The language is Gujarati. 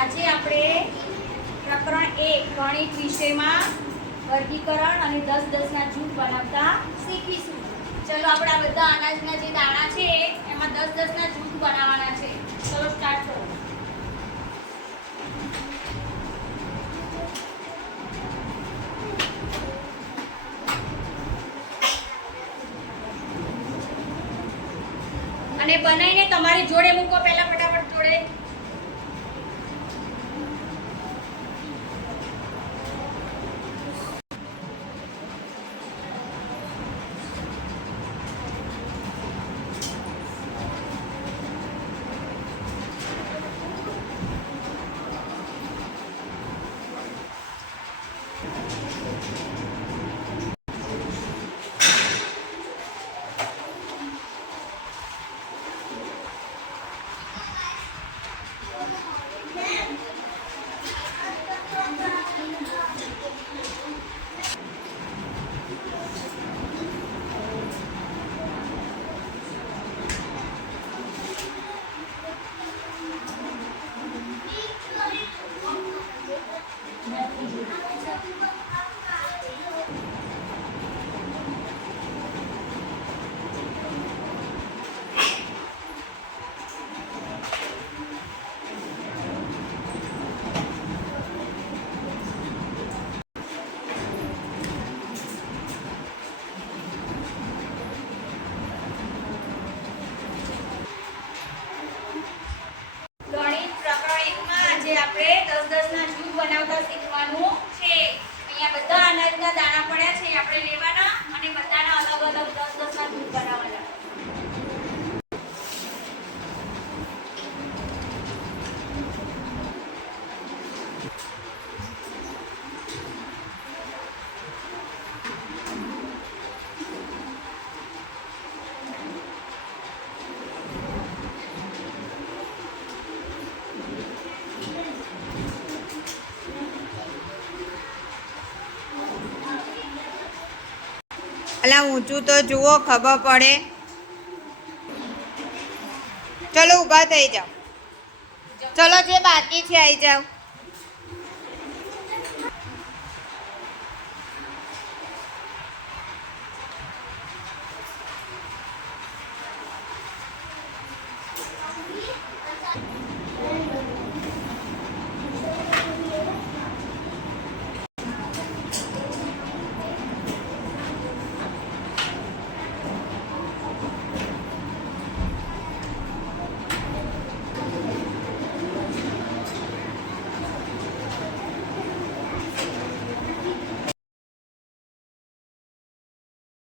આજે આપણે પ્રકરણ 1 ગણિત વિષયમાં વર્ગીકરણ અને 10 ના જૂથ બનાવતા શીખીશું. ચલો આપણે આ બધા અનાજના જે દાણા છે એમાં 10 ના જૂથ બનાવવાના છે. ચલો સ્ટાર્ટ કરો. અને બનાવીને તમારી જોડે મૂકો. પહેલા ફટાફટ જોડે. આપણે 10 ના જૂથ બનાવતા શીખવાનું છે. અહીંયા બધા અનાજના દાણા પડ્યા છે, આપણે લેવાના અને બધાના અલગ અલગ 10 ના જૂથ બનાવવાના. અલા ઊંચું તો જુઓ, ખબર પડે. ચલો ઊભા થઈ જાઓ. ચલો જે બાકી છે આવી જાઓ.